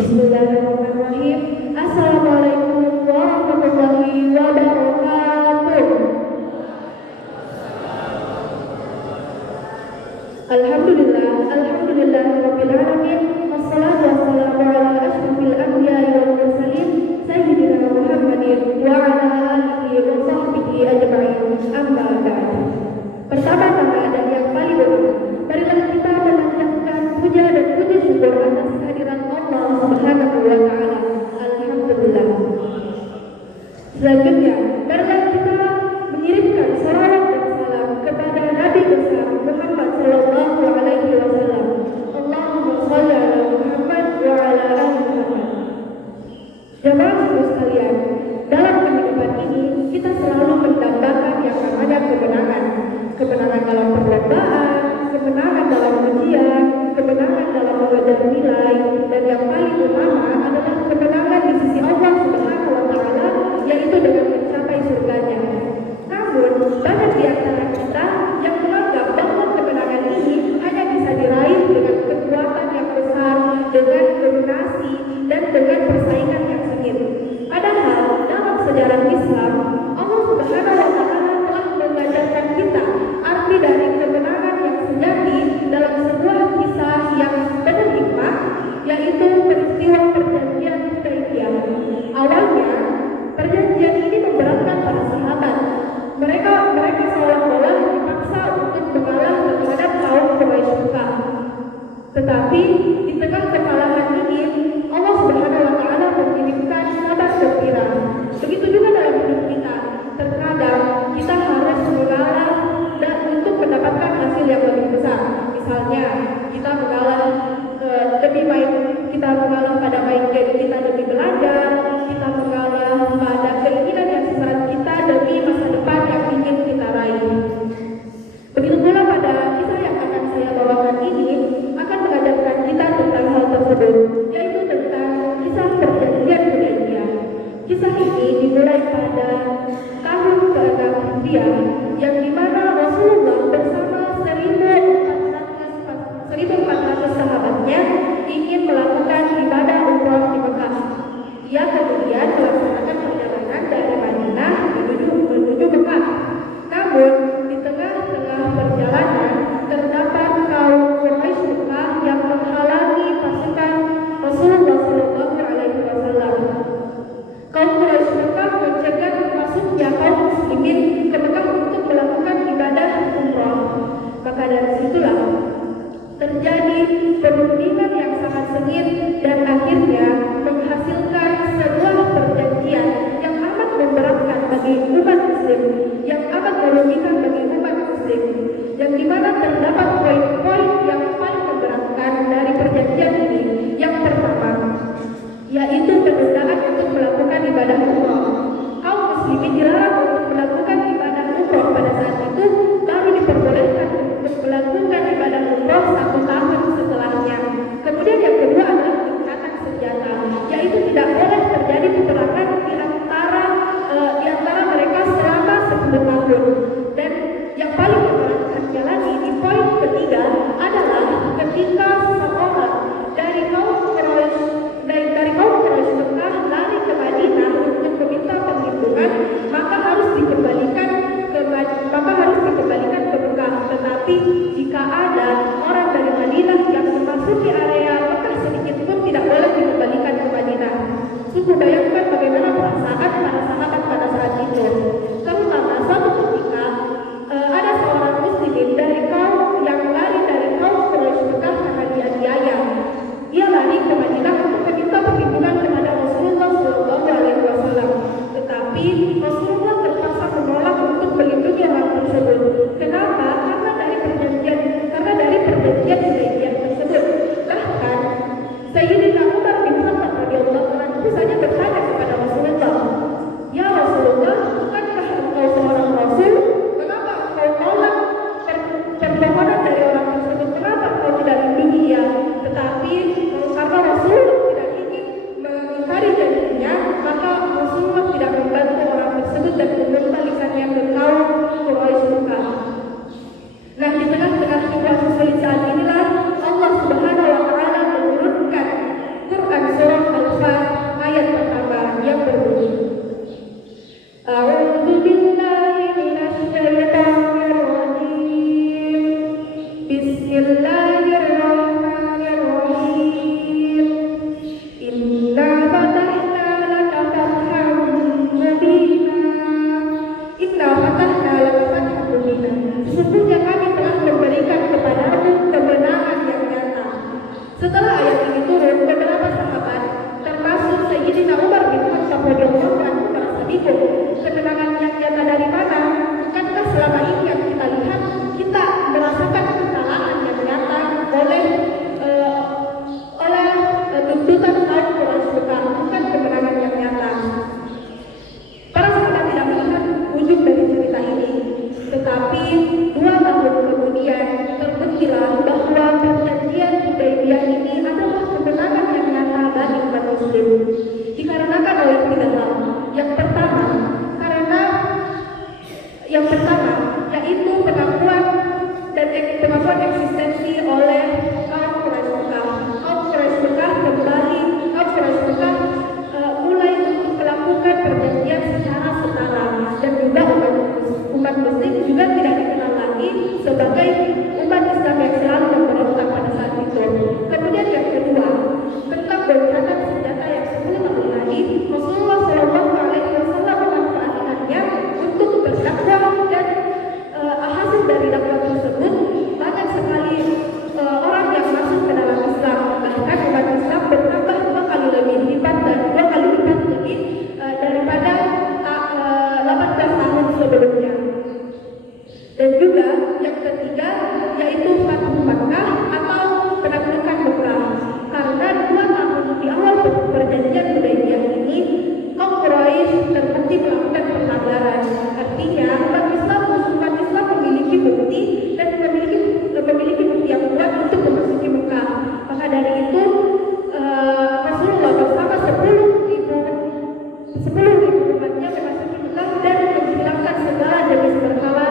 Bismillahirrahmanirrahim. Assalamualaikum warahmatullahi wabarakatuh. Alhamdulillahirabbil alamin. Wassalatu wassalamu ala asyrofil anbiya'i wal mursalin sayyidina Muhammadin wa ala alihi wa sahbihi ajma'in. Amma ba'du. Pertama-tama dan yang paling utama, marilah kita memanjatkan puja dan puji syukur atas kehadiran Allah Subhanahu wa taala. Alhamdulillah. Selanjutnya, marilah kita mengirimkan salawat dan salam kepada Nabi besar Muhammad sallallahu alaihi wasallam. Allahumma shalli ala Muhammad wa ala ali Muhammad. Jemaah sekalian, dalam kehidupan ini kita selalu mendambakan yang namanya kemenangan. Kemenangan dalam perlombaan, kemenangan dalam ujian, kemenangan dalam mengejar nilai, dan yang paling utama adalah kemenangan di sisi Allah Subhanahu wa taala, yaitu dengan mencapai surganya. Namun, banyak di antara kita yang menganggap bahwa kemenangan ini hanya bisa diraih dengan kekuatan yang besar, dengan dominasi, dan dengan persaingan yang sengit. Padahal dalam sejarah Islam, Allah Subhanahu wa taala telah mengajarkan kita arti dari kemenangan yang sejati dalam sebuah kisah yang penuh hikmah, yaitu peristiwa perjanjian Hudaybiyah. Awalnya, perjanjian ini memberatkan para sahabat. Mereka seolah-olah dipaksa untuk mengalah terhadap kaum Quraisy Mekah. Tetapi di tengah kekalahan ini, Allah Subhanahu wa taala mengirimkan kabar gembira. Begitu juga dalam hidup kita. Terkadang kita harus mengalah dan untuk mendapatkan hasil yang lebih besar. Misalnya, kita mengalah pada main game kita demi belajar, kita mengalah pada keinginan yang sesaat kita demi masa depan yang ingin kita raih. Begitu pula pada kisah yang akan saya bawakan ini akan mengajarkan kita tentang hal tersebut, yaitu tentang kisah perjanjian Hudaybiyah. Kisah ini dimulai pada tahun ke-6 Hijriah, yang dimana Rasulullah bersama 1.400 sahabatnya ingin melakukan ibadah umrah di Mekah. Ia kemudian melaksanakan perjalanan dari Madinah menuju Mekah. Namun di tengah-tengah perjalanan terdapat kaum Quraisy Mekah yang menghalangi pasukan Rasulullah Shallallahu Alaihi Wasallam. Kaum Quraisy Mekah mencegah masuknya kaum muslimin ke Mekah untuk melakukan ibadah umrah. Maka dari situlah terjadi perundingan yang sangat sengit dan akhirnya menghasilkan sebuah perjanjian yang amat memberatkan bagi umat muslim, yang amat merugikan bagi umat muslim, yang dimana terdapat poin-poin yang paling memberatkan dari perjanjian ini. Yang pertama, yaitu penundaan untuk melakukan ibadah umrah. Kaum muslimin dilarang untuk melakukan ibadah umrah pada saat itu, baru diperbolehkan untuk melakukan ibadah umrah 1 tahun setelahnya. Kemudian yang kedua adalah gencatan senjata, yaitu tidak boleh terjadi peperangan di antara mereka selama 10 tahun. Dan yang paling memberatkan lagi di poin ketiga adalah ketika seseorang dari kaum Quraisy Mekah lari ke Madinah untuk meminta perlindungan, maka harus dikembalikan ke Mekah. Tetapi jika ada orang dari Madinah yang memasuki area Mekah sedikit pun tidak boleh dikembalikan ke Madinah. Sungguh bayangkan bagaimana perasaan para sahabat pada saat itu. Terutama suatu ketika ada seorang muslimin dari kaum yang lari dari kaum Quraisy Mekah karena dianiaya. Ia lari ke Madinah untuk meminta perlindungan kepada Rasulullah Shallallahu Alaihi Wasallam. Tetapi Rasulullah terpaksa menolak untuk melindungi orang tersebut. Kenapa? Karena dari perjanjian Hudaybiyah tersebut. Bismillahirrahmanirrahim. Inna fatahna laka fathan mubina. Inna fatahna laka fathan mubina. Sesungguhnya kami telah memberikan kepadamu kemenangan yang nyata. Setelah ayat ini turun, beberapa sahabat termasuk Sayyidina Umar bin Khattab radhiyallahu anhu merasa bingung. Kemenangan yang nyata dari mana? Bukankah selama ini yang kita lihat kita merasakan kekalahan yang nyata oleh tuntutan kaum Quraisy, bukan kemenangan yang nyata. Para sahabat tidak melihat ujung dari cerita ini, tetapi 2 tahun kemudian terbuktilah bahwa perjanjian Hudaybiyah ini adalah kemenangan yang nyata bagi umat Muslim. Dikarenakan oleh 3 hal. Yang pertama yaitu pengakuan eksistensi oleh kaum Quraisy Mekah. Kaum Quraisy Mekah mulai untuk melakukan perjanjian secara setara, dan juga umat Muslim juga tidak dikenal lagi sebagai umat Islam yang selalu memberontak pada saat itu. Kemudian yang kedua, tentang gencatan senjata yang 10 tahun lagi Rasulullah SAW memanfaatkannya untuk berdakwah, dan hasil dari dakwah tersebut banyak sekali orang yang masuk ke dalam Islam. Bahkan umat Islam bertambah 2 kali lebih lipat lebih daripada 18 tahun sebelumnya. Dan juga yang ketiga yaitu Fathu Makkah atau penaklukan Mekah. Karena 2 tahun di awal perjanjian Hudaybiyah ini kaum Quraisy terbukti melakukan pelanggaran. Artinya umat Islam memiliki bukti dan memiliki bukti yang kuat untuk memasuki Mekah. Maka dari itu Rasulullah bersama 10.000 umatnya memasuki Mekah dan menghilangkan segala jenis berhala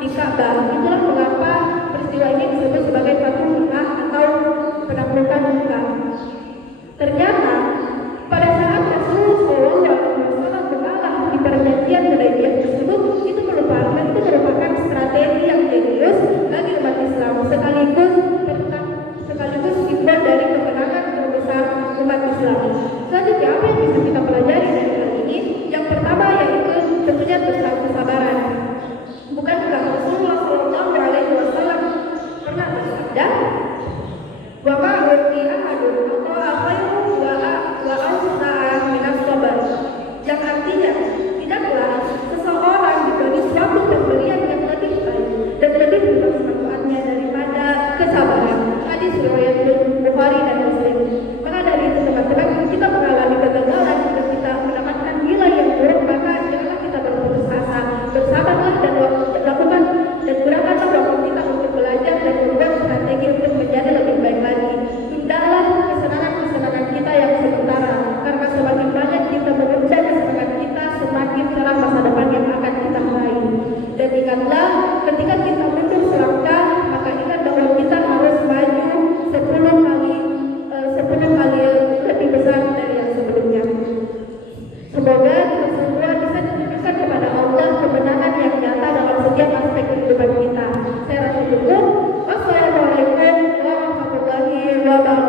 di Ka'bah. Itulah mengapa peristiwa ini disebut sebagai Fathu Mekah atau penaklukan Mekah. Ternyata pada saat Rasulullah SAW mengalah di perjanjian Hudaybiyah tersebut, itu merupakan strategi yang jenius bagi umat Islam, sekaligus simbol dari kemenangan terbesar umat Islam. Selanjutnya, apa yang bisa kita pelajari dari hal ini? Yang pertama yaitu tentunya tentang kesabaran. Bukankah Rasulullah SAW pernah bersabda, "Wa ma uti ahadun atau khairu wa awsa'a minas sabar." Yang artinya, tidaklah seseorang diberi suatu pemberian yang lebih baik dan lebih luas manfaatnya daripada kesabaran. Hadis riwayat Bukhari dan Muslim. Maka dari itu teman-teman, kita mengalami kegagalan dan kita mendapatkan nilai yang buruk, maka janganlah kita berputus asa. Bersabarlah dan lakukan dan gunakanlah waktu kita untuk belajar dan membuat strategi untuk menjadi lebih baik lagi. Hindarilah kesenangan kita yang sementara, karena semakin banyak kita mengejar kesenangan kita, semakin cerah masa depan yang akan kita raih. Dan ingatlah, ketika kita mundur selangkah, maka ingat bahwa kita harus maju 10 kali lebih besar dari yang sebelumnya. Semoga kita semua bisa ditunjukkan kepada Allah kemenangan yang nyata dalam setiap aspek kehidupan kita. Saya rasa cukup. Wassalamualaikum warahmatullahi wabarakatuh.